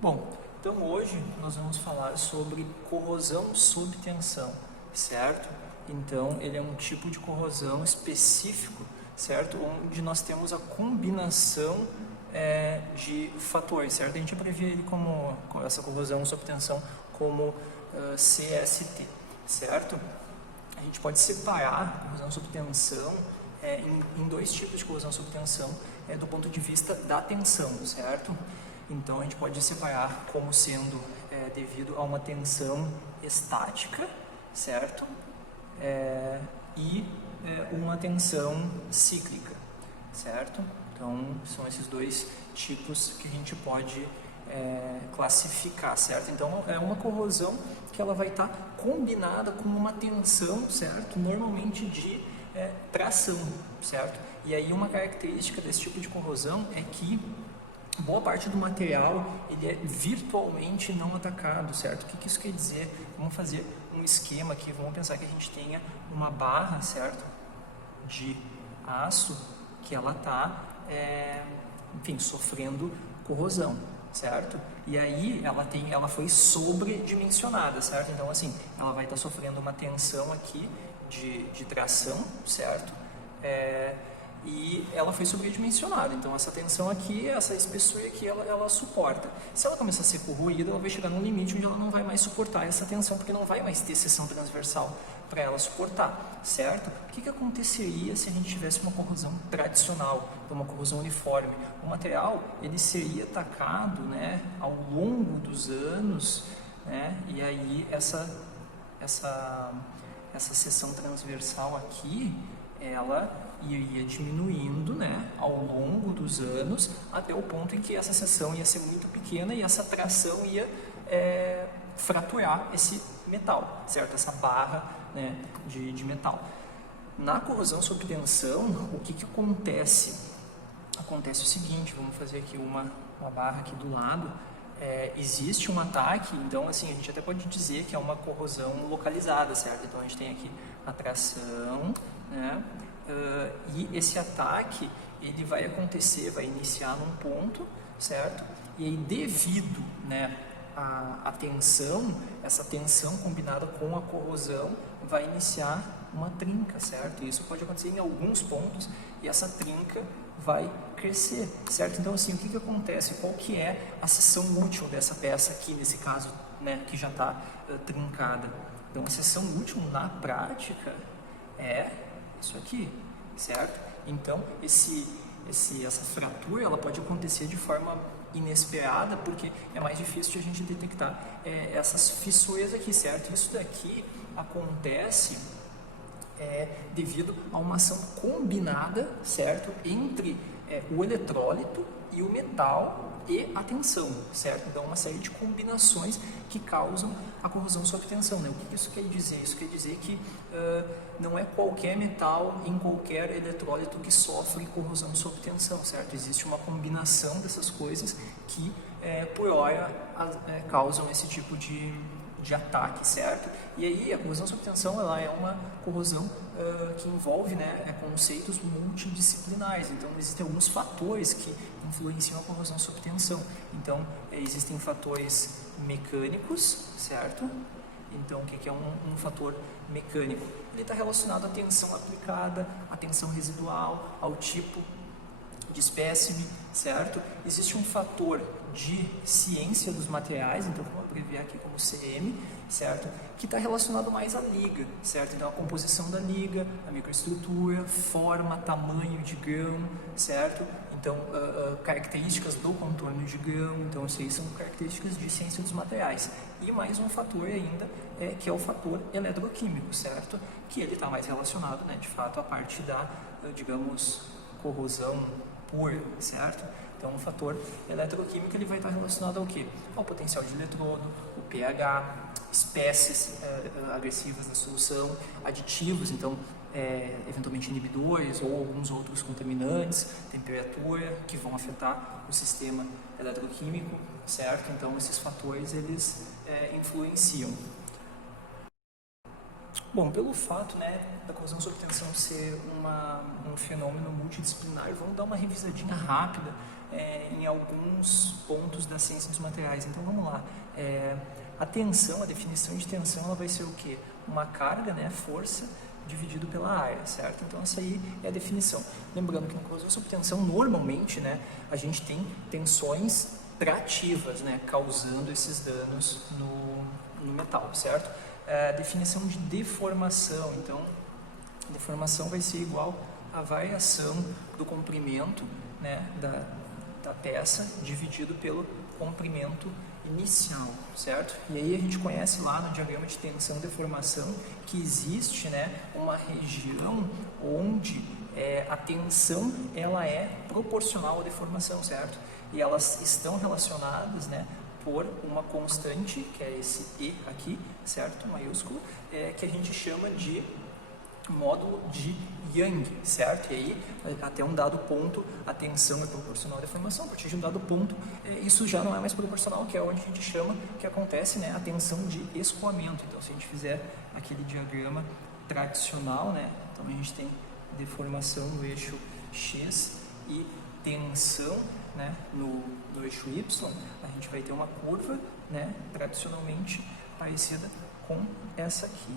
Bom, então hoje nós vamos falar sobre corrosão sob tensão, certo? Então ele é um tipo de corrosão específico, certo? Onde nós temos a combinação de fatores, certo? A gente abrevia ele como essa corrosão sob tensão como CST, certo? A gente pode separar a corrosão sob tensão em dois tipos de corrosão sob tensão do ponto de vista da tensão, certo? Então a gente pode separar como sendo devido a uma tensão estática, certo? E uma tensão cíclica, certo? Então são esses dois tipos que a gente pode classificar, certo? Então é uma corrosão que ela vai estar combinada com uma tensão, certo? Normalmente de tração, certo? E aí uma característica desse tipo de corrosão é que boa parte do material ele é virtualmente não atacado, certo? O que isso quer dizer? Vamos fazer um esquema aqui, vamos pensar que a gente tenha uma barra, certo? De aço que ela está, enfim, sofrendo corrosão, certo? E aí ela foi sobredimensionada, certo? Então assim, ela vai estar sofrendo uma tensão aqui de tração, certo? E ela foi sobredimensionada, então essa tensão aqui, essa espessura aqui, ela suporta. Se ela começar a ser corroída, ela vai chegar num limite onde ela não vai mais suportar essa tensão, porque não vai mais ter seção transversal para ela suportar, certo? O que aconteceria se a gente tivesse uma corrosão tradicional, uma corrosão uniforme? O material, ele seria atacado, né, ao longo dos anos, né, e aí essa seção transversal aqui, ela iria diminuindo, né, ao longo dos anos, até o ponto em que essa seção ia ser muito pequena e essa tração ia fraturar esse metal, certo? Essa barra, né, de metal. Na corrosão sob tensão, o que acontece? Acontece o seguinte, vamos fazer aqui uma barra aqui do lado. Existe um ataque, então assim, a gente até pode dizer que é uma corrosão localizada, certo? Então a gente tem aqui a tração, né? E esse ataque, ele vai acontecer, vai iniciar num ponto, certo? E aí devido, né, a tensão, essa tensão combinada com a corrosão, vai iniciar uma trinca, certo? Isso pode acontecer em alguns pontos e essa trinca vai crescer, certo? Então assim, o que acontece? Qual que é a seção útil dessa peça aqui, nesse caso, né, que já está trincada? Então a seção útil na prática é isso aqui, certo? Então essa fratura ela pode acontecer de forma inesperada, porque é mais difícil de a gente detectar essas fissuras aqui, certo? Isso daqui acontece devido a uma ação combinada, certo? Entre o eletrólito e o metal e a tensão, certo? Então, uma série de combinações que causam a corrosão sob tensão, né? O que isso quer dizer? Isso quer dizer que não é qualquer metal em qualquer eletrólito que sofre corrosão sob tensão, certo? Existe uma combinação dessas coisas que, por hora, causam esse tipo de ataque, certo? E aí a corrosão sob tensão ela é uma corrosão que envolve, né, conceitos multidisciplinares. Então existem alguns fatores que influenciam a corrosão sob tensão. Então existem fatores mecânicos, certo? Então o que é um fator mecânico? Ele está relacionado à tensão aplicada, à tensão residual, ao tipo de espécime, certo? Existe um fator de ciência dos materiais, então vamos abreviar aqui como CM, certo? Que está relacionado mais à liga, certo? Então a composição da liga, a microestrutura, forma, tamanho de grão, certo? Então características do contorno de grão, então isso aí são características de ciência dos materiais. E mais um fator ainda, que é o fator eletroquímico, certo? Que ele está mais relacionado, né, de fato, à parte da, digamos, corrosão pura, certo? Então, o fator eletroquímico ele vai estar relacionado ao quê? Ao potencial de eletrodo, o pH, espécies agressivas da solução, aditivos, então, eventualmente inibidores ou alguns outros contaminantes, temperatura, que vão afetar o sistema eletroquímico, certo? Então, esses fatores, eles influenciam. Bom, pelo fato, né, da corrosão sob tensão ser um fenômeno multidisciplinar, vamos dar uma revisadinha rápida em alguns pontos da ciência dos materiais. Então vamos lá. A tensão, a definição de tensão, ela vai ser o quê? Uma carga, né, força, dividido pela área, certo? Então essa aí é a definição. Lembrando que na corrosão sob tensão, normalmente, né, a gente tem tensões trativas, né, causando esses danos no metal, certo? Definição de deformação, então, deformação vai ser igual à variação do comprimento, né, da peça dividido pelo comprimento inicial, certo? E aí a gente conhece lá no diagrama de tensão e deformação que existe, né, uma região onde a tensão ela é proporcional à deformação, certo? E elas estão relacionadas, né, por uma constante, que é esse E aqui, certo? Maiúsculo, que a gente chama de módulo de Young, certo? E aí, até um dado ponto, a tensão é proporcional à deformação. A partir de um dado ponto, isso já não é mais proporcional, que é onde a gente chama, que acontece, né, a tensão de escoamento. Então, se a gente fizer aquele diagrama tradicional, né, então a gente tem deformação no eixo X e tensão, né, no eixo Y, a gente vai ter uma curva, né, tradicionalmente parecida com essa aqui,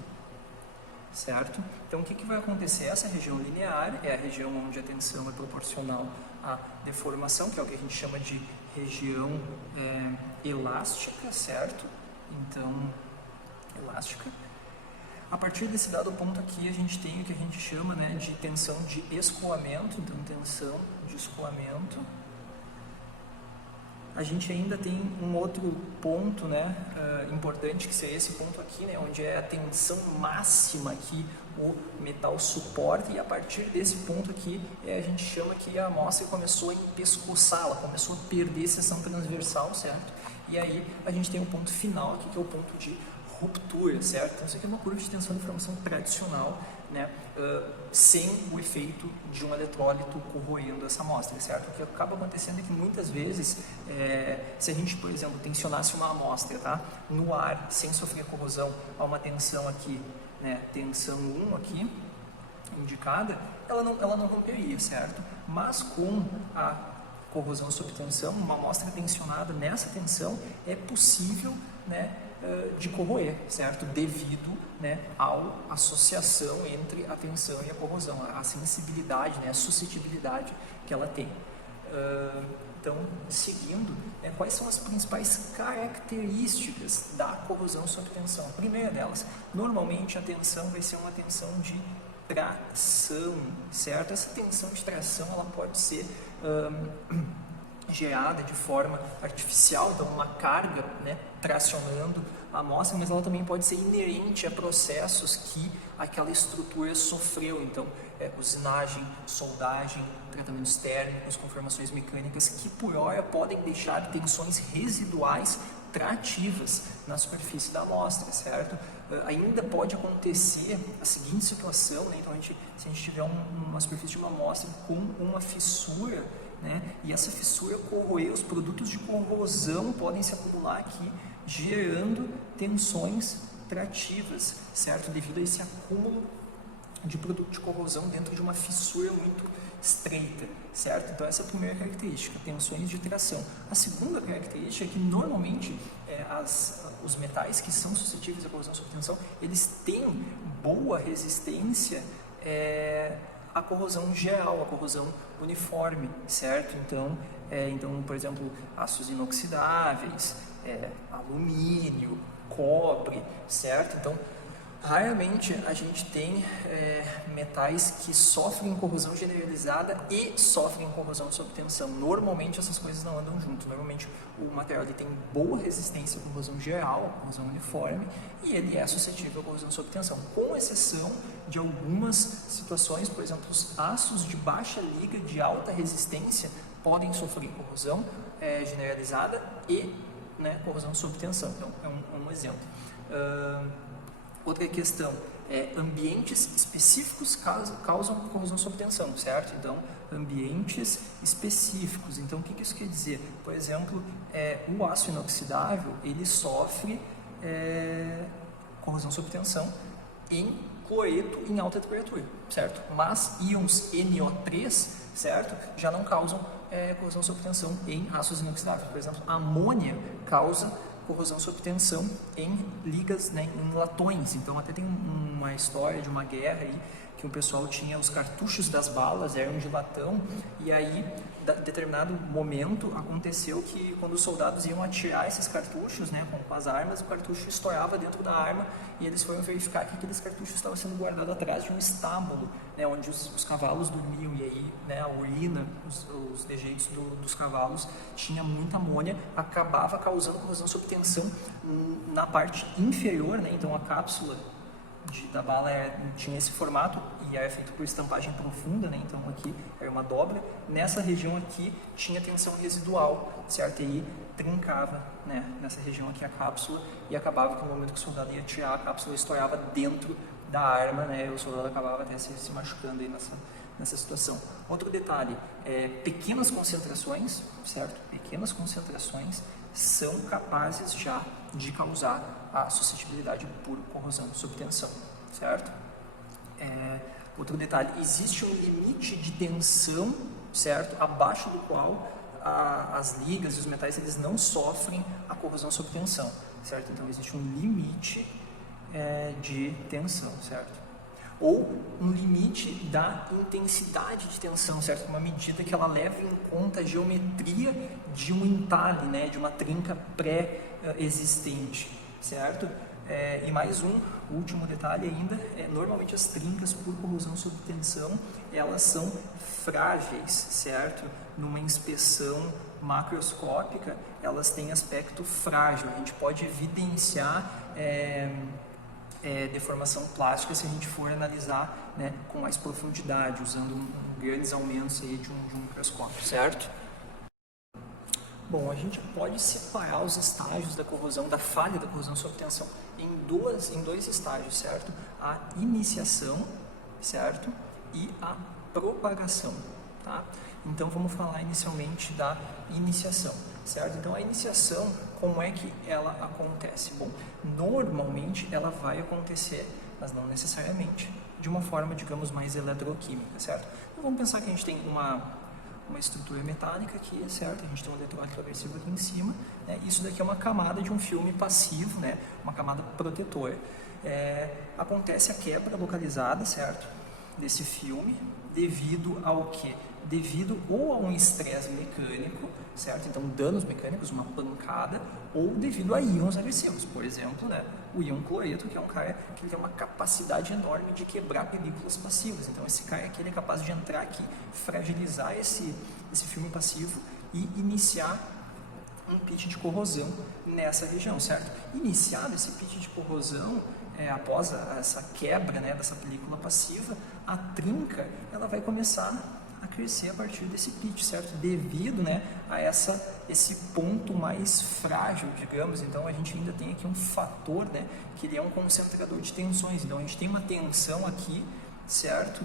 certo? Então o que vai acontecer? Essa região linear é a região onde a tensão é proporcional à deformação, que é o que a gente chama de região elástica, certo? Então, elástica. A partir desse dado ponto aqui, a gente tem o que a gente chama, né, de tensão de escoamento. Então, tensão de escoamento. A gente ainda tem um outro ponto, né, importante, que seria esse ponto aqui, né, onde é a tensão máxima que o metal suporta, e a partir desse ponto aqui a gente chama que a amostra começou a empescoçar, ela começou a perder seção transversal, certo? E aí a gente tem um ponto final aqui, que é o ponto de ruptura, certo? Então isso aqui é uma curva de tensão de formação tradicional, né, sem o efeito de um eletrólito corroendo essa amostra, certo? O que acaba acontecendo é que muitas vezes, se a gente, por exemplo, tensionasse uma amostra, tá, no ar, sem sofrer corrosão, a uma tensão aqui, né, tensão 1 aqui, indicada, ela não romperia, certo? Mas com a corrosão sob tensão, uma amostra tensionada nessa tensão, é possível, né, de corroer, certo? Devido, né, à associação entre a tensão e a corrosão, a sensibilidade, né, a suscetibilidade que ela tem. Então, seguindo, né, quais são as principais características da corrosão sob tensão? A primeira delas, normalmente a tensão vai ser uma tensão de tração, certo? Essa tensão de tração ela pode ser gerada de forma artificial, então uma carga, né, tracionando a amostra, mas ela também pode ser inerente a processos que aquela estrutura sofreu, então usinagem, soldagem, tratamentos térmicos, conformações mecânicas, que por hora podem deixar tensões residuais trativas na superfície da amostra, certo? Ainda pode acontecer a seguinte situação, né? Então se a gente tiver uma superfície de uma amostra com uma fissura, né, e essa fissura corroer, os produtos de corrosão podem se acumular aqui, gerando tensões trativas, certo? Devido a esse acúmulo de produto de corrosão dentro de uma fissura muito estreita, certo? Então essa é a primeira característica, tensões de tração. A segunda característica é que normalmente os metais que são suscetíveis à corrosão sob tensão, eles têm boa resistência a corrosão geral, a corrosão uniforme, certo? Então, por exemplo, aços inoxidáveis, alumínio, cobre, certo? Então, raramente a gente tem metais que sofrem corrosão generalizada e sofrem corrosão sob tensão. Normalmente essas coisas não andam juntos. Normalmente o material ele tem boa resistência à corrosão geral, à corrosão uniforme, e ele é suscetível à corrosão sob tensão, com exceção de algumas situações. Por exemplo, os aços de baixa liga de alta resistência podem sofrer corrosão generalizada e, né, corrosão sob tensão. Então é um exemplo. Outra questão ambientes específicos causam corrosão sob tensão, certo? Então, ambientes específicos. Então, o que isso quer dizer? Por exemplo, o aço inoxidável, ele sofre corrosão sob tensão em cloreto em alta temperatura, certo? Mas íons NO3, certo? Já não causam corrosão sob tensão em aços inoxidáveis. Por exemplo, a amônia causa corrosão sob tensão em ligas, né, em latões. Então até tem uma história de uma guerra aí que o pessoal tinha os cartuchos das balas, eram de latão, e aí, em determinado momento, aconteceu que quando os soldados iam atirar esses cartuchos, né, com as armas, o cartucho estourava dentro da arma, e eles foram verificar que aqueles cartuchos estavam sendo guardados atrás de um estábulo, né, onde os cavalos dormiam, e aí, né, a urina, os dejeitos dos cavalos, tinha muita amônia, acabava causando corrosão sob tensão na parte inferior, né, então a cápsula da bala tinha esse formato e era feito por estampagem profunda, né? Então aqui era uma dobra. Nessa região aqui tinha tensão residual, certo? E aí trincava, né, nessa região aqui a cápsula e acabava que no momento que o soldado ia tirar, a cápsula estourava dentro da arma, né? E o soldado acabava até se machucando aí nessa situação. Outro detalhe, pequenas concentrações, certo? Pequenas concentrações são capazes já de causar a suscetibilidade por corrosão sob tensão, certo? Outro detalhe, existe um limite de tensão, certo? Abaixo do qual as ligas e os metais eles não sofrem a corrosão sob tensão, certo? Então existe um limite de tensão, certo? Ou um limite da intensidade de tensão, certo? Uma medida que ela leva em conta a geometria de um entalhe, né? De uma trinca pré-existente, certo? E mais um último detalhe ainda, normalmente as trincas por corrosão sob tensão, elas são frágeis, certo? Numa inspeção macroscópica, elas têm aspecto frágil, a gente pode evidenciar deformação plástica se a gente for analisar, né, com mais profundidade, usando grandes aumentos aí de um microscópio, certo? Bom, a gente pode separar os estágios da corrosão, da falha da corrosão sob tensão em dois estágios, certo? A iniciação, certo? E a propagação, tá? Então vamos falar inicialmente da iniciação, certo? Então a iniciação, como é que ela acontece? Bom, normalmente ela vai acontecer, mas não necessariamente, de uma forma, digamos, mais eletroquímica, certo? Então vamos pensar que a gente tem uma estrutura metálica aqui, certo? A gente tem um eletrólito agressivo aqui em cima, né? Isso daqui é uma camada de um filme passivo, né? Uma camada protetora. Acontece a quebra localizada, certo? Desse filme, devido ao quê? Devido ou a um estresse mecânico, certo? Então, danos mecânicos, uma pancada, ou devido a íons agressivos. Por exemplo, né, o íon cloreto, que é um cara que tem uma capacidade enorme de quebrar películas passivas. Então, esse cara aqui ele é capaz de entrar aqui, fragilizar esse filme passivo e iniciar um pitch de corrosão nessa região, certo? Iniciado esse pitch de corrosão, após essa quebra, né, dessa película passiva, a trinca ela vai começar a crescer a partir desse pitch, certo? Devido, né, a esse ponto mais frágil, digamos. Então a gente ainda tem aqui um fator, né, que ele é um concentrador de tensões. Então a gente tem uma tensão aqui, certo?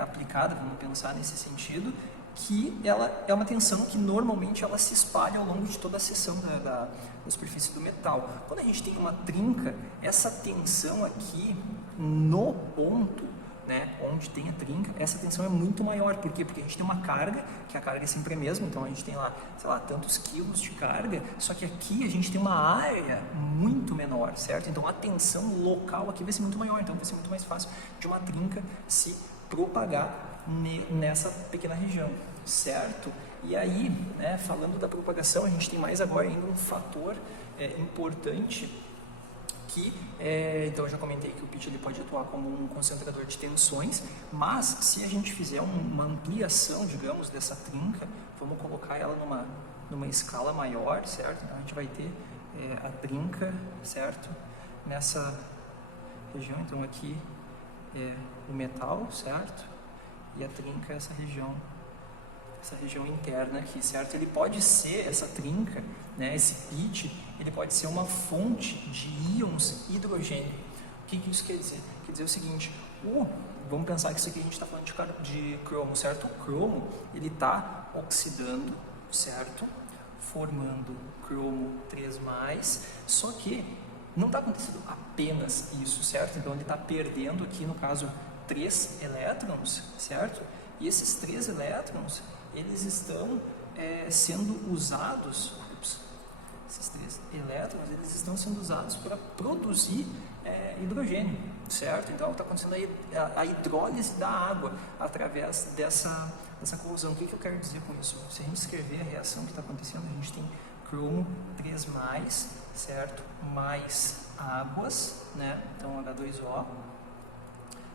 Aplicada, vamos pensar nesse sentido, que ela é uma tensão que normalmente ela se espalha ao longo de toda a seção da superfície do metal. Quando a gente tem uma trinca, essa tensão aqui no ponto, né, onde tem a trinca, essa tensão é muito maior. Por quê? Porque a gente tem uma carga, que a carga é sempre a mesma, então a gente tem lá, sei lá, tantos quilos de carga, só que aqui a gente tem uma área muito menor, certo? Então a tensão local aqui vai ser muito maior, então vai ser muito mais fácil de uma trinca se propagar nessa pequena região, certo? E aí, né, falando da propagação, a gente tem mais agora ainda um fator importante que, então eu já comentei que o pitch ele pode atuar como um concentrador de tensões, mas se a gente fizer uma ampliação, digamos, dessa trinca, vamos colocar ela numa escala maior, certo? Então a gente vai ter a trinca, certo? Nessa região, então aqui o metal, certo? E a trinca é essa região interna aqui, certo? Ele pode ser, essa trinca, né, esse pitch, ele pode ser uma fonte de íons hidrogênio. O que isso quer dizer? Quer dizer o seguinte, vamos pensar que isso aqui a gente está falando de cromo, certo? O cromo, ele está oxidando, certo? Formando cromo 3+, só que não está acontecendo apenas isso, certo? Então ele está perdendo aqui, no caso, 3 elétrons, certo? E esses 3 elétrons, eles estão sendo usados, esses 3 elétrons, eles estão sendo usados para produzir hidrogênio, certo? Então está acontecendo a hidrólise da água através dessa corrosão. O que eu quero dizer com isso? Se a gente escrever a reação que está acontecendo, a gente tem cromo 3+, certo? Mais águas, né? Então H2O,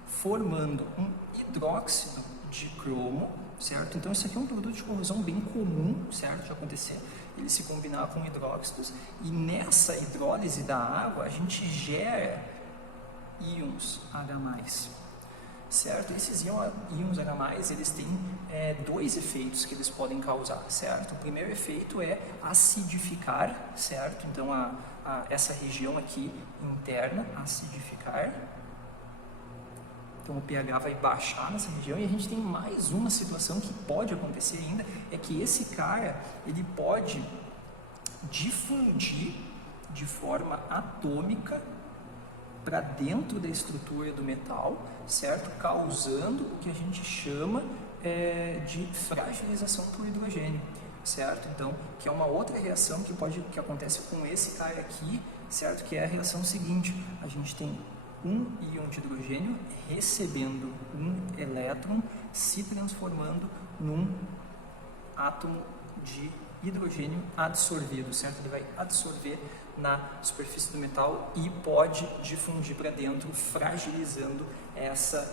formando um hidróxido de cromo, certo? Então isso aqui é um produto de corrosão bem comum, certo? De acontecer, ele se combinar com hidróxidos, e nessa hidrólise da água a gente gera íons H+, certo? Esses íons H+, eles têm 2 efeitos que eles podem causar, certo? O primeiro efeito é acidificar, certo? Então essa região aqui interna, acidificar. Então o pH vai baixar nessa região, e a gente tem mais uma situação que pode acontecer ainda, é que esse cara, ele pode difundir de forma atômica para dentro da estrutura do metal, certo? Causando o que a gente chama de fragilização por hidrogênio, certo? Então, que é uma outra reação que acontece com esse cara aqui, certo? Que é a reação seguinte: a gente tem um íon de hidrogênio recebendo um elétron, se transformando num átomo de hidrogênio absorvido, certo? Ele vai absorver na superfície do metal e pode difundir para dentro, fragilizando essa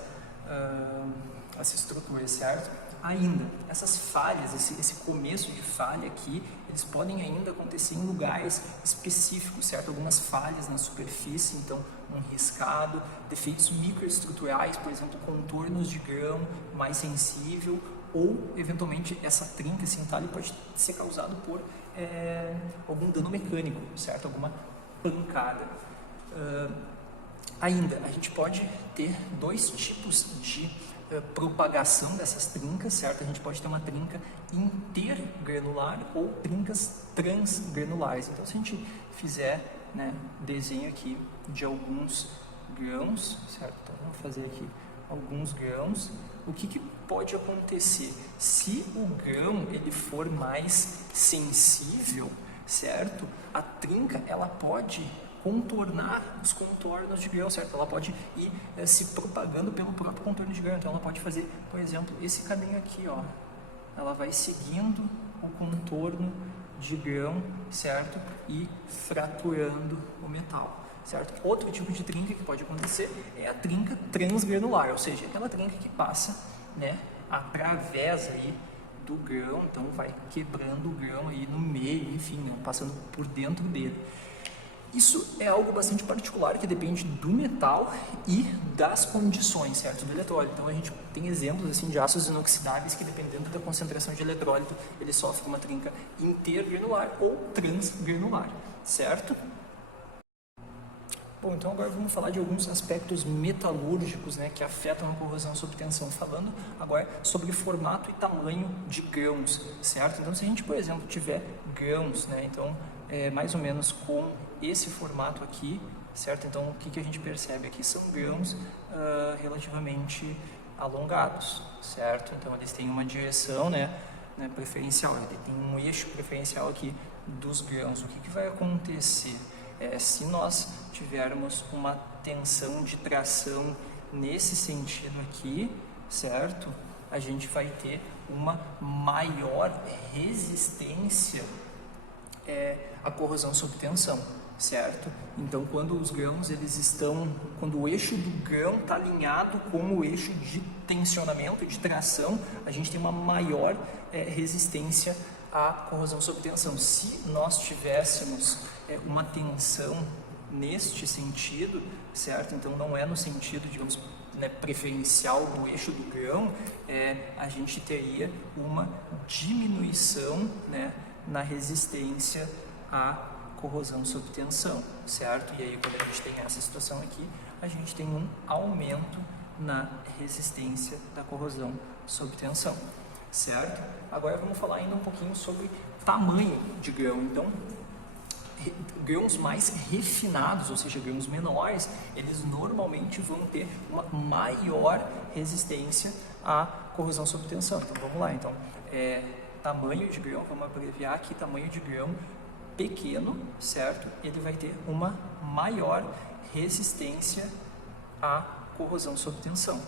estrutura, certo? Ainda, essas falhas, esse começo de falha aqui, eles podem ainda acontecer em lugares específicos, certo? Algumas falhas na superfície, então um riscado, defeitos microestruturais, por exemplo, contornos de grão mais sensível, ou eventualmente essa trinca, esse entalhe pode ser causado por algum dano mecânico, certo? Alguma pancada. Ainda, a gente pode ter 2 tipos de propagação dessas trincas, certo? A gente pode ter uma trinca intergranular ou trincas transgranulares. Então, se a gente fizer, né, desenho aqui de alguns grãos, certo? Então, vamos fazer aqui alguns grãos. O que pode acontecer? Se o grão ele for mais sensível, certo? A trinca ela pode contornar os contornos de grão, certo? Ela pode ir se propagando pelo próprio contorno de grão. Então ela pode fazer, por exemplo, esse caminho aqui, ó. Ela vai seguindo o contorno de grão, certo? E fraturando o metal, certo? Outro tipo de trinca que pode acontecer é a trinca transgranular, ou seja, aquela trinca que passa, né, através aí do grão, então vai quebrando o grão aí no meio, enfim, né, passando por dentro dele. Isso é algo bastante particular que depende do metal e das condições, certo, do eletrólito. Então a gente tem exemplos assim de aços inoxidáveis que, dependendo da concentração de eletrólito, ele sofre uma trinca intergranular ou transgranular, certo? Bom, então agora vamos falar de alguns aspectos metalúrgicos, né, que afetam a corrosão sob tensão, falando agora sobre formato e tamanho de grãos, certo? Então, se a gente, por exemplo, tiver grãos, né, então mais ou menos com esse formato aqui, certo? Então, o que a gente percebe aqui são grãos relativamente alongados, certo? Então, eles têm uma direção, né, preferencial, ele tem um eixo preferencial aqui dos grãos. O que vai acontecer? Se nós tivermos uma tensão de tração nesse sentido aqui, certo? A gente vai ter uma maior resistência à corrosão sob tensão, certo? Então, quando os grãos quando o eixo do grão está alinhado com o eixo de tensionamento, de tração, a gente tem uma maior resistência à corrosão sob tensão. Se nós tivéssemos uma tensão neste sentido, certo? Então não é no sentido, digamos, né, preferencial do eixo do grão, a gente teria uma diminuição, né, na resistência à corrosão sob tensão, certo? E aí, quando a gente tem essa situação aqui, a gente tem um aumento na resistência da corrosão sob tensão, certo? Agora vamos falar ainda um pouquinho sobre tamanho de grão. Então, grãos mais refinados, ou seja, grãos menores, eles normalmente vão ter uma maior resistência à corrosão sob tensão. Então vamos lá, então tamanho de grão, vamos abreviar aqui, tamanho de grão pequeno, certo? Ele vai ter uma maior resistência à corrosão sob tensão,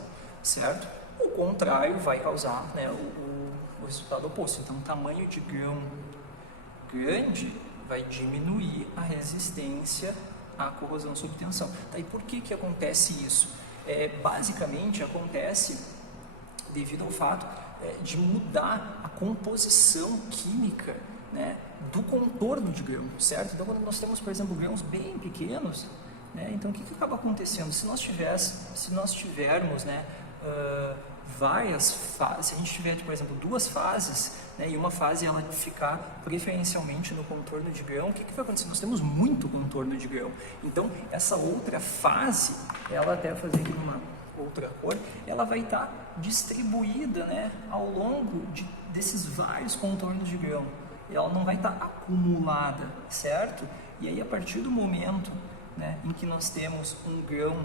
certo? O contrário vai causar, né, o resultado oposto. Então, tamanho de grão grande vai diminuir a resistência à corrosão sob tensão. Tá, e por que acontece isso? Basicamente, acontece devido ao fato de mudar a composição química, né, do contorno de grão, certo? Então, quando nós temos, por exemplo, grãos bem pequenos, né, então o que acaba acontecendo? Se nós tivermos, né, várias fases, se a gente tiver, por exemplo, duas fases, né, e uma fase ela ficar preferencialmente no contorno de grão, o que vai acontecer? Nós temos muito contorno de grão, então essa outra fase, ela até fazer aqui uma outra cor, ela vai estar distribuída, né, ao longo desses vários contornos de grão, ela não vai estar acumulada, certo? E aí a partir do momento, né, em que nós temos um grão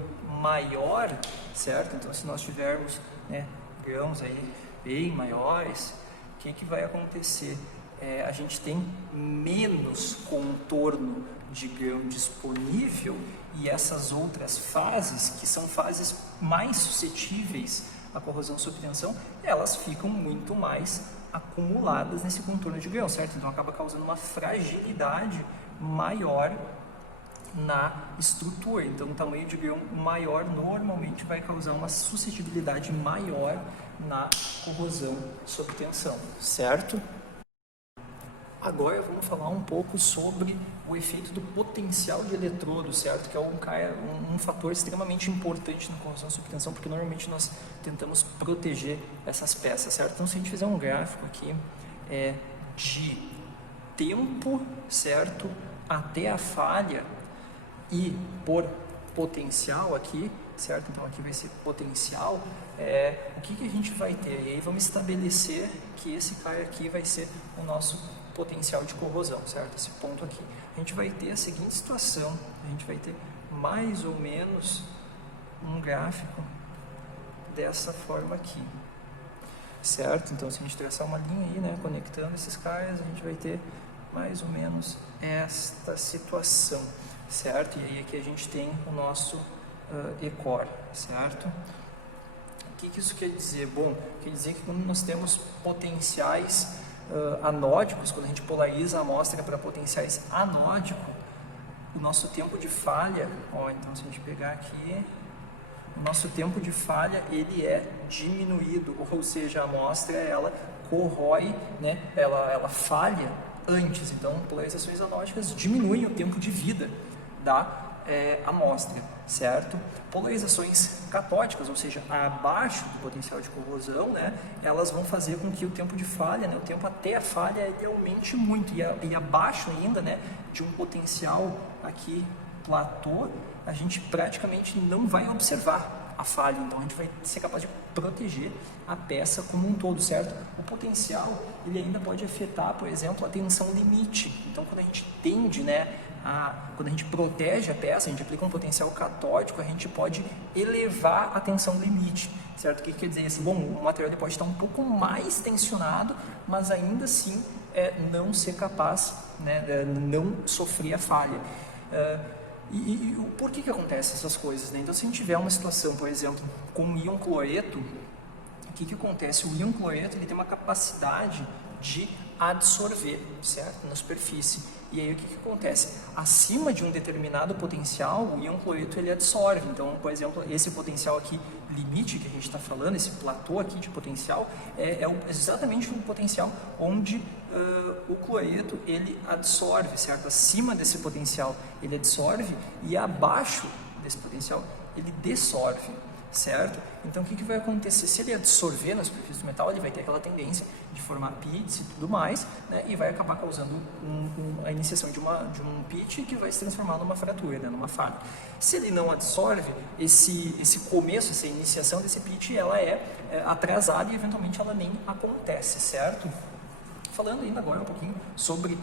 maior, certo? Então, se nós tivermos, né, grãos aí bem maiores, o que vai acontecer? A gente tem menos contorno de grão disponível e essas outras fases, que são fases mais suscetíveis à corrosão sob tensão, elas ficam muito mais acumuladas nesse contorno de grão, certo? Então, acaba causando uma fragilidade maior na estrutura. Então, o tamanho de grão maior normalmente vai causar uma suscetibilidade maior na corrosão sob tensão, certo? Agora vamos falar um pouco sobre o efeito do potencial de eletrodo, certo? Que é um fator extremamente importante na corrosão sob tensão, porque normalmente nós tentamos proteger essas peças, certo? Então, se a gente fizer um gráfico aqui de tempo, certo, até a falha, e por potencial aqui, certo? Então aqui vai ser potencial, o que a gente vai ter? E aí vamos estabelecer que esse cara aqui vai ser o nosso potencial de corrosão, certo? Esse ponto aqui. A gente vai ter a seguinte situação, a gente vai ter mais ou menos um gráfico dessa forma aqui, certo? Então se a gente traçar uma linha aí, né, conectando esses caras, a gente vai ter mais ou menos esta situação, certo? E aí aqui a gente tem o nosso ECOR, certo? O que isso quer dizer? Bom, quer dizer que quando nós temos potenciais anódicos, quando a gente polariza a amostra para potenciais anódicos, o nosso tempo de falha, então se a gente pegar aqui, o nosso tempo de falha ele é diminuído, ou seja, a amostra ela corrói, né? Ela falha antes. Então, polarizações anódicas diminuem o tempo de vida da amostra, certo? Polarizações catódicas, ou seja, abaixo do potencial de corrosão, né, elas vão fazer com que o tempo de falha, né, o tempo até a falha, ele aumente muito. E abaixo ainda, né, de um potencial aqui platô, a gente praticamente não vai observar a falha. Então, a gente vai ser capaz de proteger a peça como um todo, certo? O potencial, ele ainda pode afetar, por exemplo, a tensão limite. Então, quando a gente tende, né, quando a gente protege a peça, a gente aplica um potencial catódico, a gente pode elevar a tensão limite, certo? O que quer dizer isso? Bom, o material ele pode estar um pouco mais tensionado, mas ainda assim não ser capaz, né, não sofrer a falha. E por que acontecem essas coisas, né? Então, se a gente tiver uma situação, por exemplo, com o íon cloreto, o que acontece? O íon cloreto ele tem uma capacidade de adsorver, certo? Na superfície. E aí o que acontece? Acima de um determinado potencial, o íon cloreto ele absorve. Então, por exemplo, esse potencial aqui limite que a gente está falando, esse platô aqui de potencial, é exatamente um potencial onde o cloreto ele absorve, certo? Acima desse potencial ele absorve e abaixo desse potencial ele dessorve, certo? Então o que vai acontecer? Se ele absorver na superfície do metal, ele vai ter aquela tendência de formar pits e tudo mais, né? E vai acabar causando a iniciação de um pit que vai se transformar numa fratura, né? Numa falha. Se ele não absorve, esse começo, essa iniciação desse pit, ela é atrasada e eventualmente ela nem acontece, certo? Falando ainda agora um pouquinho sobre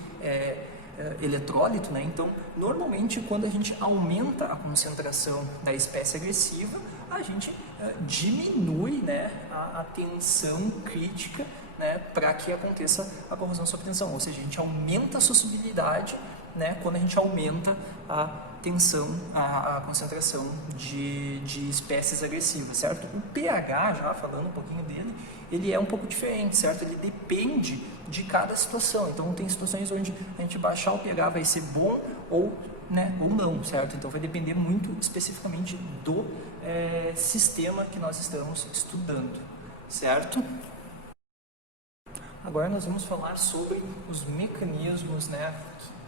eletrólito, né? Então, normalmente, quando a gente aumenta a concentração da espécie agressiva, a gente diminui, né, a tensão crítica, né, para que aconteça a corrosão sob tensão, ou seja, a gente aumenta a solubilidade, né, quando a gente aumenta a tensão, a concentração de espécies agressivas, certo? O pH, já falando um pouquinho dele, ele é um pouco diferente, certo? Ele depende de cada situação. Então, tem situações onde a gente baixar o pH vai ser bom ou, né, ou não, certo? Então, vai depender muito especificamente do sistema que nós estamos estudando, certo? Agora nós vamos falar sobre os mecanismos, né,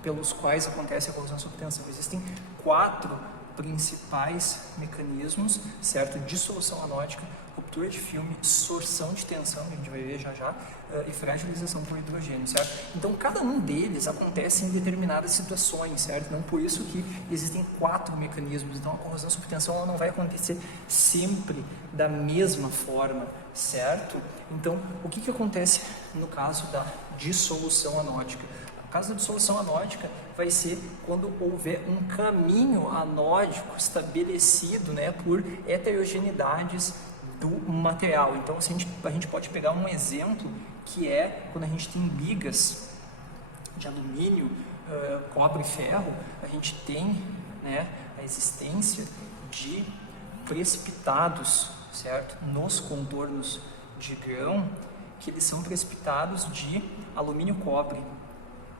pelos quais acontece a corrosão sob tensão. Existem 4 principais mecanismos, certo? Dissolução anódica, ruptura de filme, sorção de tensão, que a gente vai ver já já, e fragilização por hidrogênio, certo? Então, cada um deles acontece em determinadas situações, certo? Não por isso que existem 4 mecanismos. Então, a corrosão sob tensão ela não vai acontecer sempre da mesma forma, certo? Então, o que acontece no caso da dissolução anódica? O caso da dissolução anódica vai ser quando houver um caminho anódico estabelecido, né, por heterogeneidades do material. Então, a gente pode pegar um exemplo que é quando a gente tem ligas de alumínio, cobre e ferro, a gente tem, né, a existência de precipitados, certo? Nos contornos de grão, que eles são precipitados de alumínio-cobre,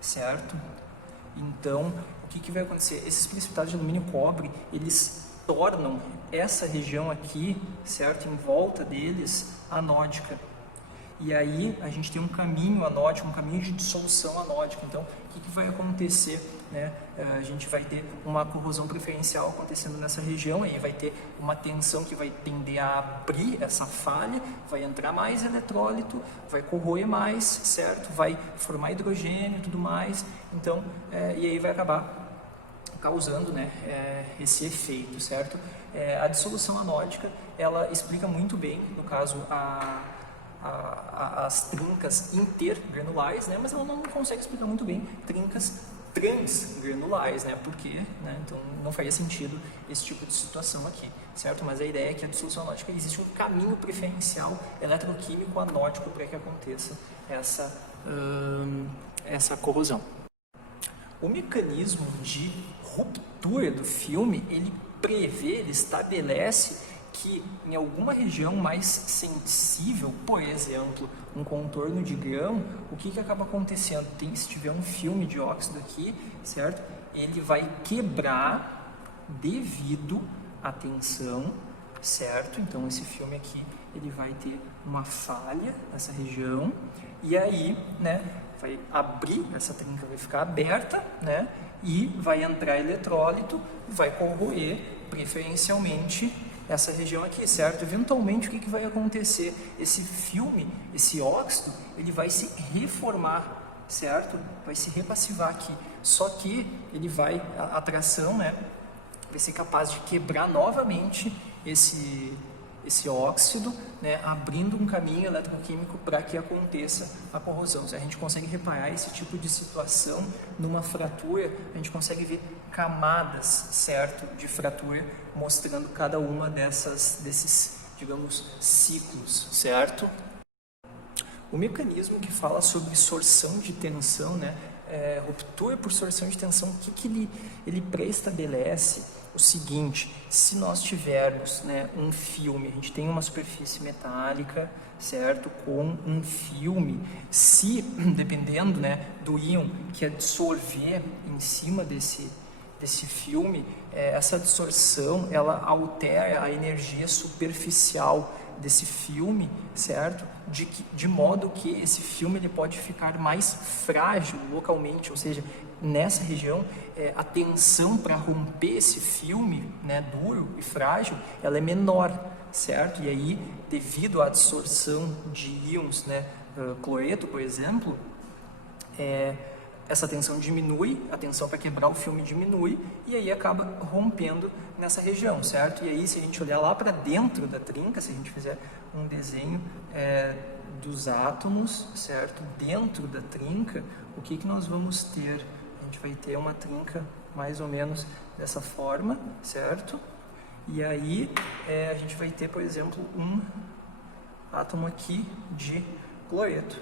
certo? Então, o que vai acontecer? Esses precipitados de alumínio-cobre, eles tornam essa região aqui, certo? Em volta deles, anódica. E aí, a gente tem um caminho anódico, um caminho de dissolução anódica. Então, o que vai acontecer? Né? A gente vai ter uma corrosão preferencial acontecendo nessa região, aí vai ter uma tensão que vai tender a abrir essa falha, vai entrar mais eletrólito, vai corroer mais, certo? Vai formar hidrogênio e tudo mais, então, e aí vai acabar causando, né, esse efeito, certo? A dissolução anódica, ela explica muito bem, no caso, as trincas intergranulares, né? Mas ela não consegue explicar muito bem trincas transgranulares, né? Porque, né? Então não faria sentido esse tipo de situação aqui, certo? Mas a ideia é que a dissolução anódica existe um caminho preferencial eletroquímico anódico para que aconteça essa corrosão. O mecanismo de ruptura do filme, ele prevê, ele estabelece que em alguma região mais sensível, por exemplo, um contorno de grão, o que acaba acontecendo? Se tiver um filme de óxido aqui, certo? Ele vai quebrar devido à tensão, certo? Então, esse filme aqui, ele vai ter uma falha nessa região, e aí, né, vai abrir, essa trinca vai ficar aberta, né, e vai entrar eletrólito, vai corroer preferencialmente essa região aqui, certo? Eventualmente, o que vai acontecer? Esse filme, esse óxido, ele vai se reformar, certo? Vai se repassivar aqui. Só que ele vai, a tração, né, vai ser capaz de quebrar novamente esse óxido, né, abrindo um caminho eletroquímico para que aconteça a corrosão. Se a gente consegue reparar esse tipo de situação numa fratura, a gente consegue ver camadas, certo, de fratura, mostrando cada uma desses, digamos, ciclos, certo? O mecanismo que fala sobre sorção de tensão, né, ruptura por sorção de tensão, o que ele pré-estabelece? O seguinte: se nós tivermos, né, um filme, a gente tem uma superfície metálica, certo, com um filme, se, dependendo, né, do íon que absorver em cima desse filme, essa dissorção, ela altera a energia superficial desse filme, certo? De modo que esse filme ele pode ficar mais frágil localmente, ou seja, nessa região, a tensão para romper esse filme, né, duro e frágil, ela é menor, certo? E aí, devido à absorção de íons, né, cloreto, por exemplo, essa tensão diminui, a tensão para quebrar o filme diminui, e aí acaba rompendo nessa região, certo? E aí, se a gente olhar lá para dentro da trinca, se a gente fizer um desenho dos átomos, certo? Dentro da trinca, o que nós vamos ter? A gente vai ter uma trinca mais ou menos dessa forma, certo? E aí a gente vai ter, por exemplo, um átomo aqui de cloreto,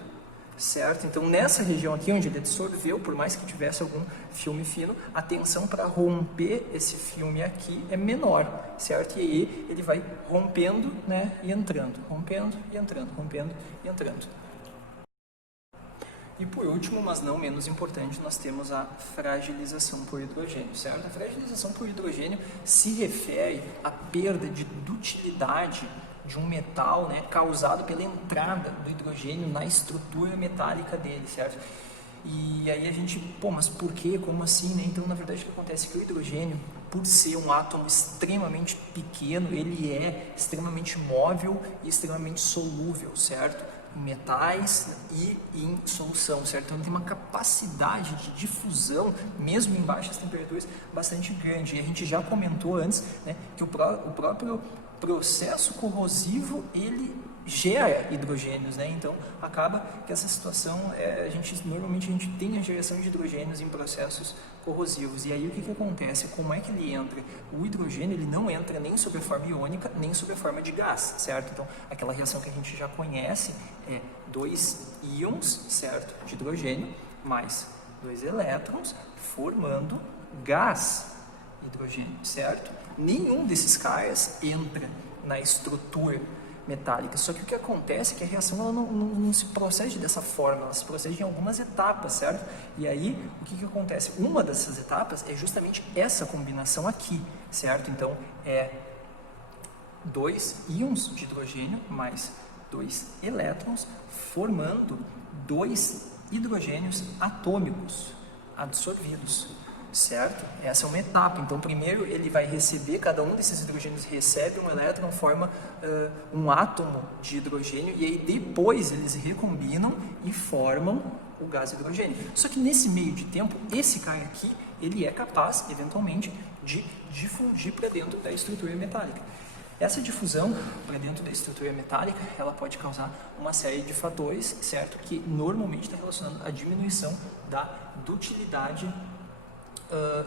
certo? Então nessa região aqui onde ele absorveu, por mais que tivesse algum filme fino, a tensão para romper esse filme aqui é menor, certo? E aí ele vai rompendo, né, e entrando, rompendo e entrando, rompendo e entrando. E por último, mas não menos importante, nós temos a fragilização por hidrogênio, certo? A fragilização por hidrogênio se refere à perda de dutilidade de um metal, né, causado pela entrada do hidrogênio na estrutura metálica dele, certo? E aí a gente, mas por quê? Como assim, né? Então, na verdade, o que acontece é que o hidrogênio, por ser um átomo extremamente pequeno, ele é extremamente móvel e extremamente solúvel, certo? Em metais e em solução, certo? Então, ele tem uma capacidade de difusão, mesmo em baixas temperaturas, bastante grande. E a gente já comentou antes, né, que o próprio processo corrosivo, ele gera hidrogênios, né? Então acaba que essa situação, normalmente a gente tem a geração de hidrogênios em processos corrosivos. E aí o que acontece? Como é que ele entra? O hidrogênio, ele não entra nem sob a forma iônica, nem sob a forma de gás, certo? Então aquela reação que a gente já conhece é 2 íons, certo, de hidrogênio, mais 2 elétrons, formando gás hidrogênio, certo? Nenhum desses caras entra na estrutura metálica. Só que o que acontece é que a reação ela não se procede dessa forma, ela se procede em algumas etapas, certo? E aí, o que acontece? Uma dessas etapas é justamente essa combinação aqui, certo? Então, é 2 íons de hidrogênio mais 2 elétrons, formando 2 hidrogênios atômicos absorvidos, certo? Essa é uma etapa. Então, primeiro ele vai receber, cada um desses hidrogênios recebe um elétron, forma um átomo de hidrogênio, e aí depois eles recombinam e formam o gás hidrogênio. Só que nesse meio de tempo, esse cara aqui, ele é capaz, eventualmente, de difundir para dentro da estrutura metálica. Essa difusão para dentro da estrutura metálica, ela pode causar uma série de fatores, certo? Que normalmente está relacionado à diminuição da dutilidade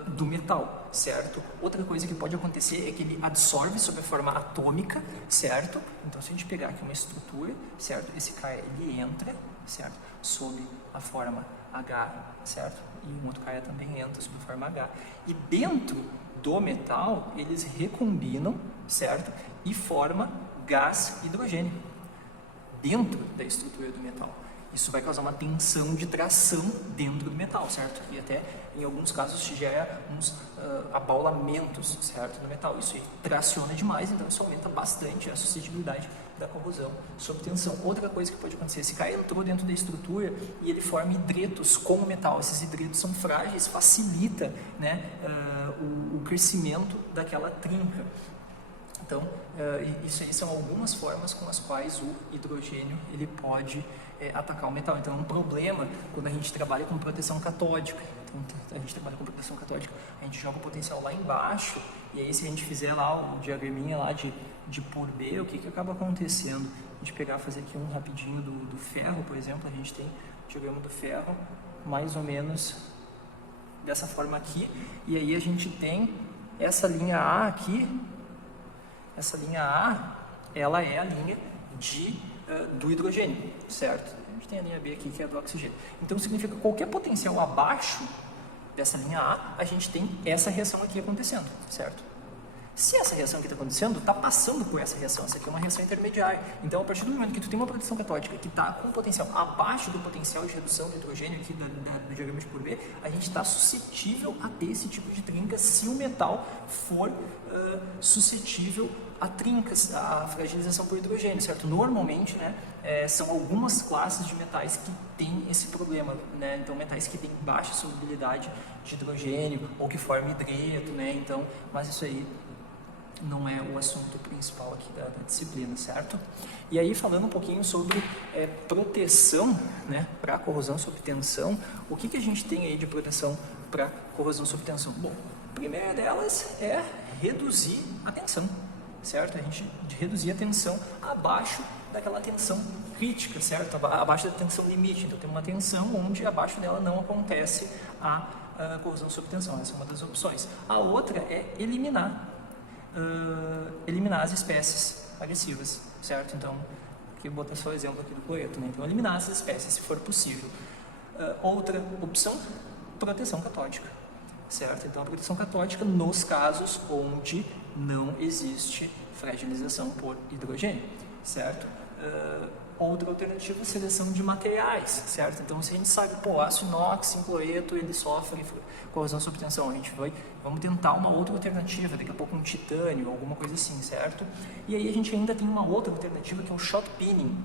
do metal, certo? Outra coisa que pode acontecer é que ele absorve sob a forma atômica, certo? Então, se a gente pegar aqui uma estrutura, certo? Esse cara, ele entra, certo? Sob a forma H, certo? E um outro cara também entra sob a forma H. E dentro do metal, eles recombinam, certo? E forma gás hidrogênio dentro da estrutura do metal. Isso vai causar uma tensão de tração dentro do metal, certo? E até, em alguns casos, gera uns abaulamentos, certo, no metal. Isso traciona demais, então isso aumenta bastante a suscetibilidade da corrosão sob tensão. Outra coisa que pode acontecer, esse cara entrou dentro da estrutura e ele forma hidretos com o metal. Esses hidretos são frágeis, facilita, né, o crescimento daquela trinca. Então, isso aí são algumas formas com as quais o hidrogênio ele pode atacar o metal. Então, é um problema quando a gente trabalha com proteção catódica. Então, a gente trabalha com proteção catódica, a gente joga o potencial lá embaixo, e aí se a gente fizer lá o diagraminha lá de por B, o que acaba acontecendo? A gente pegar, fazer aqui um rapidinho do ferro, por exemplo, a gente tem o diagrama do ferro, mais ou menos dessa forma aqui, e aí a gente tem essa linha A aqui. Essa linha A, ela é a linha do hidrogênio, certo? A gente tem a linha B aqui, que é do oxigênio. Então, significa que qualquer potencial abaixo dessa linha A, a gente tem essa reação aqui acontecendo, certo? Se essa reação aqui está acontecendo, está passando por essa reação. Essa aqui é uma reação intermediária. Então, a partir do momento que tu tem uma proteção catódica que está com potencial abaixo do potencial de redução do hidrogênio aqui do diagrama de por B, a gente está suscetível a ter esse tipo de trinca se o metal for suscetível a trincas, a fragilização por hidrogênio, certo? Normalmente, né, são algumas classes de metais que têm esse problema, né? Então, metais que têm baixa solubilidade de hidrogênio ou que formam hidreto, né? Então, mas isso aí não é o assunto principal aqui da disciplina, certo? E aí, falando um pouquinho sobre proteção, né, para corrosão sob tensão, o que a gente tem aí de proteção para corrosão sob tensão? Bom, a primeira delas é reduzir a tensão, certo? A gente reduzir a tensão abaixo daquela tensão crítica, certo? Abaixo da tensão limite. Então, tem uma tensão onde abaixo dela não acontece a corrosão sob tensão. Essa é uma das opções. A outra é eliminar as espécies agressivas, certo? Então, aqui eu botar só o exemplo aqui do cloreto, né? Então, eliminar essas espécies, se for possível. Outra opção, proteção catódica, certo? Então, a proteção catódica nos casos onde não existe fragilização por hidrogênio, certo? Outra alternativa, seleção de materiais, certo? Então, se a gente sabe, aço inox em cloreto, ele sofre corrosão sob tensão, vamos tentar uma outra alternativa, daqui a pouco um titânio, alguma coisa assim, certo? E aí a gente ainda tem uma outra alternativa que é o shot pinning,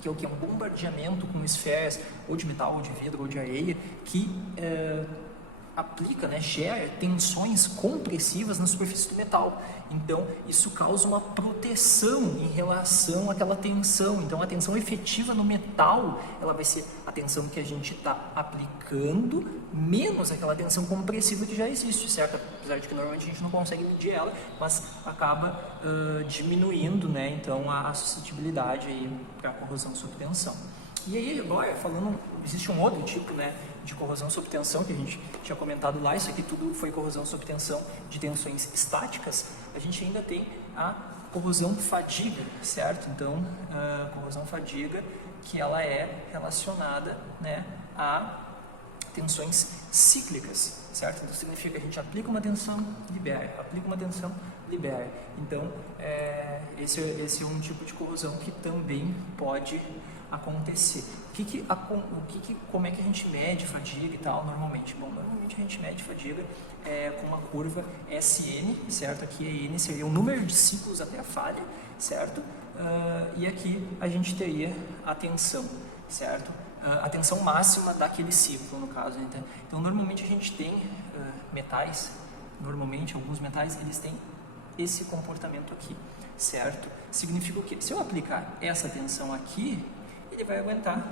que é o que? Um bombardeamento com esferas, ou de metal, ou de vidro, ou de areia, que aplica, gera tensões compressivas na superfície do metal. Então, isso causa uma proteção em relação àquela tensão. Então, a tensão efetiva no metal, ela vai ser a tensão que a gente está aplicando, menos aquela tensão compressiva que já existe, certo? Apesar de que normalmente a gente não consegue medir ela, mas acaba diminuindo, então, a suscetibilidade para a corrosão sob tensão. E aí, agora, existe um outro tipo, de corrosão sob tensão, que a gente tinha comentado lá, isso aqui tudo foi corrosão sob tensão de tensões estáticas. A gente ainda tem a corrosão fadiga, certo? Então, a corrosão fadiga, que ela é relacionada, a tensões cíclicas, certo? Então, significa que a gente aplica uma tensão, libera, aplica uma tensão, libera. Então, esse é um tipo de corrosão que também pode acontecer. Como é que a gente mede fadiga e tal normalmente? Bom, normalmente a gente mede fadiga com uma curva SN, certo? Aqui a N seria o número de ciclos até a falha, certo? E aqui a gente teria a tensão, certo? A tensão máxima daquele ciclo, no caso. Então, normalmente a gente tem metais, alguns metais, eles têm esse comportamento aqui, certo? Significa o quê? Se eu aplicar essa tensão aqui, ele vai aguentar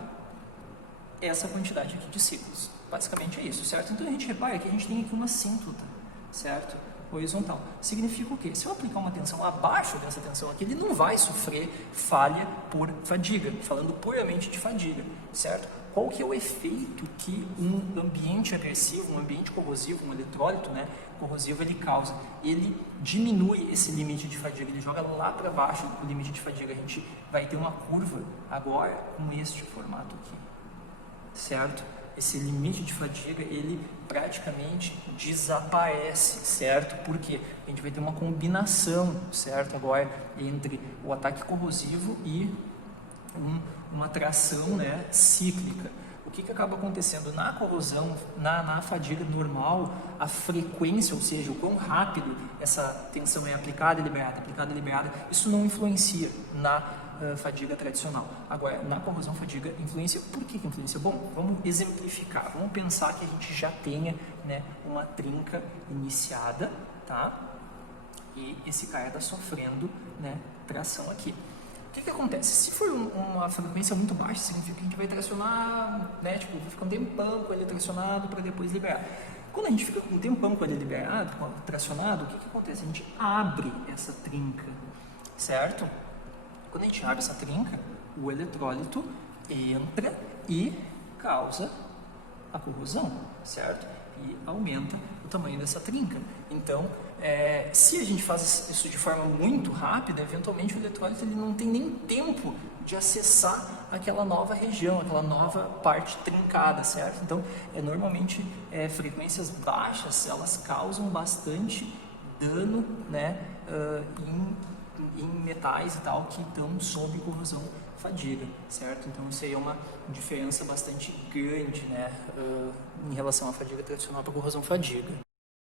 essa quantidade aqui de ciclos. Basicamente é isso, certo? Então a gente repara que a gente tem aqui uma assíntota, certo? Horizontal. Significa o quê? Se eu aplicar uma tensão abaixo dessa tensão aqui, ele não vai sofrer falha por fadiga, falando puramente de fadiga, certo? Qual que é o efeito que um ambiente agressivo, um ambiente corrosivo, um eletrólito, corrosivo, ele causa? Ele diminui esse limite de fadiga, ele joga lá para baixo o limite de fadiga. A gente vai ter uma curva agora com este formato aqui, certo? Esse limite de fadiga, ele praticamente desaparece, certo? Porque a gente vai ter uma combinação, certo? Agora, entre o ataque corrosivo e uma tração, cíclica. O que acaba acontecendo na corrosão, na fadiga normal, a frequência, ou seja, o quão rápido essa tensão é aplicada e liberada, isso não influencia na fadiga tradicional. Agora, na corrosão fadiga influencia. Por que influencia? Bom, vamos exemplificar. Vamos pensar que a gente já tenha uma trinca iniciada, tá? E esse cara está sofrendo tração aqui. O que acontece? Se for uma frequência muito baixa, significa que a gente vai tracionar, vai ficar um tempão com ele tracionado para depois liberar. Quando a gente fica um tempão com ele liberado, tracionado, o que acontece? A gente abre essa trinca, certo? Quando a gente abre essa trinca, o eletrólito entra e causa a corrosão, certo? E aumenta o tamanho dessa trinca. Então, se a gente faz isso de forma muito rápida, eventualmente o eletrólito ele não tem nem tempo de acessar aquela nova região, aquela nova parte trincada, certo? Então, normalmente, frequências baixas, elas causam bastante dano, em metais e tal que estão sob corrosão fadiga, certo? Então isso aí é uma diferença bastante grande, em relação à fadiga tradicional para corrosão fadiga.